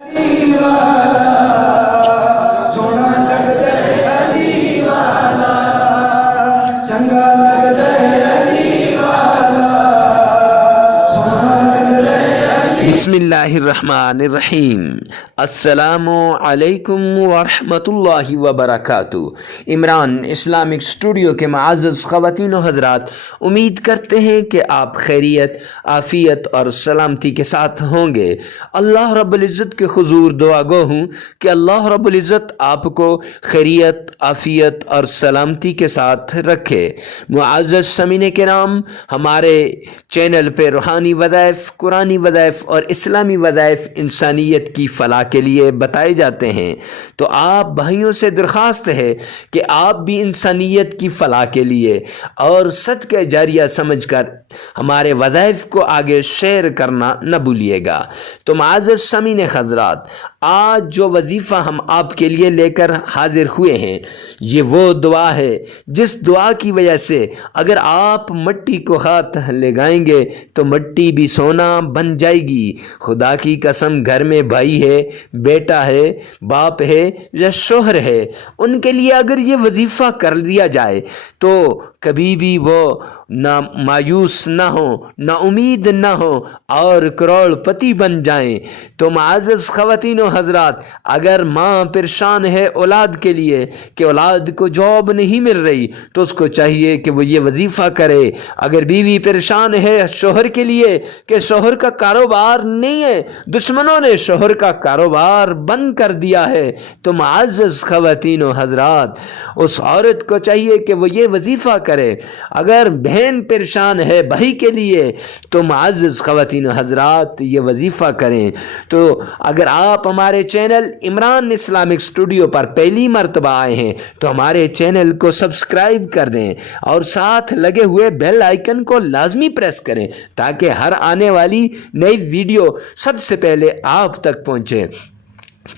علی والا سونا لگدا علی والا چنگا لگدا علی والا سونا لگدا علی. بسم اللہ الرحمن الرحیم. السلام علیکم ورحمۃ اللہ وبرکاتہ. عمران اسلامک اسٹوڈیو کے معزز خواتین و حضرات، امید کرتے ہیں کہ آپ خیریت، عافیت اور سلامتی کے ساتھ ہوں گے. اللہ رب العزت کے حضور دعا گو ہوں کہ اللہ رب العزت آپ کو خیریت، عافیت اور سلامتی کے ساتھ رکھے. معزز سامعین کرام، ہمارے چینل پہ روحانی وظائف، قرآنی وظائف اور اسلامی وظائف انسانیت کی فلاح کے لیے بتائے جاتے ہیں. تو آپ بھائیوں سے درخواست ہے کہ آپ بھی انسانیت کی فلاح کے لیے اور صدقہ جاریہ سمجھ کر ہمارے وظائف کو آگے شیئر کرنا نہ بھولیے گا. تو معزز سامعین حضرات، آج جو وظیفہ ہم آپ کے لیے لے کر حاضر ہوئے ہیں، یہ وہ دعا ہے جس دعا کی وجہ سے اگر آپ مٹی کو ہاتھ لگائیں گے تو مٹی بھی سونا بن جائے گی. خدا کی قسم، گھر میں بھائی ہے، بیٹا ہے، باپ ہے یا شوہر ہے، ان کے لیے اگر یہ وظیفہ کر لیا جائے تو کبھی بھی وہ نہ مایوس نہ ہو، نہ امید نہ ہو اور کروڑ پتی بن جائیں. تو معزز خواتین و حضرات، اگر ماں پریشان ہے اولاد کے لیے کہ اولاد کو جاب نہیں مل رہی تو اس کو چاہیے کہ وہ یہ وظیفہ کرے. اگر بیوی پریشان ہے شوہر کے لیے کہ شوہر کا کاروبار نہیں ہے، دشمنوں نے شوہر کا کاروبار بند کر دیا ہے، تو معزز خواتین و حضرات، اس عورت کو چاہیے کہ وہ یہ وظیفہ کرے. اگر بہن پریشان ہے بھائی کے لیے تو معزز خواتین و حضرات یہ وظیفہ کریں. تو اگر آپ ہمارے چینل عمران اسلامک اسٹوڈیو پر پہلی مرتبہ آئے ہیں تو ہمارے چینل کو سبسکرائب کر دیں اور ساتھ لگے ہوئے بیل آئیکن کو لازمی پریس کریں تاکہ ہر آنے والی نئی ویڈیو سب سے پہلے آپ تک پہنچے.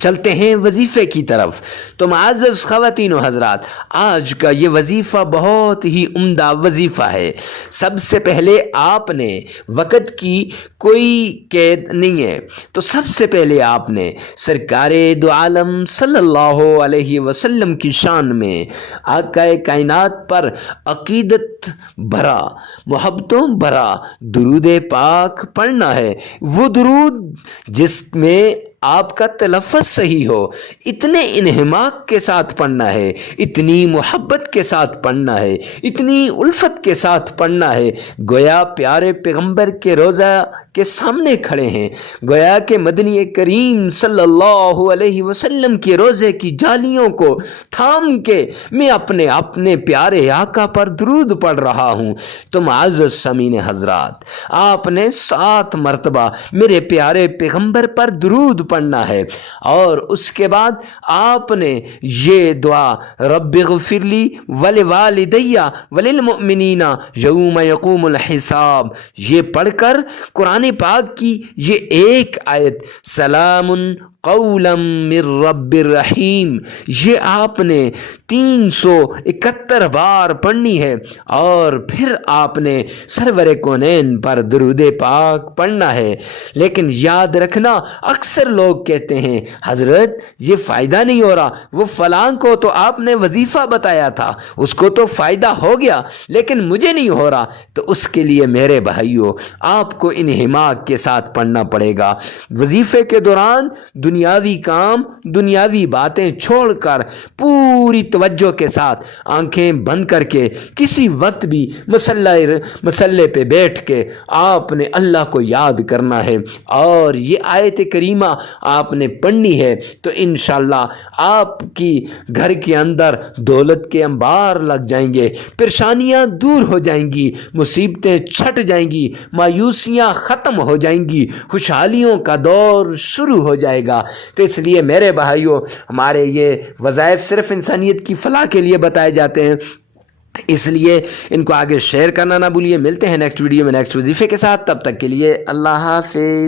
چلتے ہیں وظیفے کی طرف. تو معزز خواتین و حضرات، آج کا یہ وظیفہ بہت ہی عمدہ وظیفہ ہے. سب سے پہلے آپ نے وقت کی کوئی قید نہیں ہے، تو سب سے پہلے آپ نے سرکار دو عالم صلی اللہ علیہ وسلم کی شان میں آقا کائنات پر عقیدت بھرا، محبتوں بھرا درود پاک پڑھنا ہے. وہ درود جس میں آپ کا تلفظ صحیح ہو، اتنے انہماک کے ساتھ پڑھنا ہے، اتنی محبت کے ساتھ پڑھنا ہے، اتنی الفت کے ساتھ پڑھنا ہے گویا پیارے پیغمبر کے روضہ کے سامنے کھڑے ہیں، گویا کہ مدنی کریم صلی اللہ علیہ وسلم کے روضے کی جالیوں کو تھام کے میں اپنے پیارے آقا پر درود پڑھ رہا ہوں. تو معزز سامعین حضرات، آپ نے 7 مرتبہ میرے پیارے پیغمبر پر درود پڑھنا ہے اور اس کے بعد آپ نے یہ دعا رب اغفر لی ولوالدی وللمؤمنین یوم یقوم الحساب یہ پڑھ کر قرآن پاک کی یہ ایک آیت سلام قولا من رب الرحیم یہ آپ نے 371 بار پڑھنی ہے اور پھر آپ نے سرور کونین پر درود پاک پڑھنا ہے. لیکن یاد رکھنا، اکثر لوگ کہتے ہیں حضرت یہ فائدہ نہیں ہو رہا، وہ فلاں کو تو آپ نے وظیفہ بتایا تھا، اس کو تو فائدہ ہو گیا لیکن مجھے نہیں ہو رہا. تو اس کے لیے میرے بھائیوں، آپ کو انہماک کے ساتھ پڑھنا پڑے گا. وظیفے کے دوران دنیاوی کام، دنیاوی باتیں چھوڑ کر پوری توجہ کے ساتھ آنکھیں بند کر کے کسی وقت بھی مسلح پہ بیٹھ کے آپ نے اللہ کو یاد کرنا ہے اور یہ آیت کریمہ آپ نے پڑھنی ہے. تو انشاءاللہ آپ کی گھر کے اندر دولت کے انبار لگ جائیں گے، پریشانیاں دور ہو جائیں گی، مصیبتیں چھٹ جائیں گی، مایوسیاں ختم ہو جائیں گی، خوشحالیوں کا دور شروع ہو جائے گا. تو اس لیے میرے بھائیوں، ہمارے یہ وظائف صرف انسانیت کی فلاح کے لیے بتائے جاتے ہیں، اس لیے ان کو آگے شیئر کرنا نہ بھولیے. ملتے ہیں نیکسٹ ویڈیو میں نیکسٹ وظیفے کے ساتھ، تب تک کے لیے اللہ حافظ.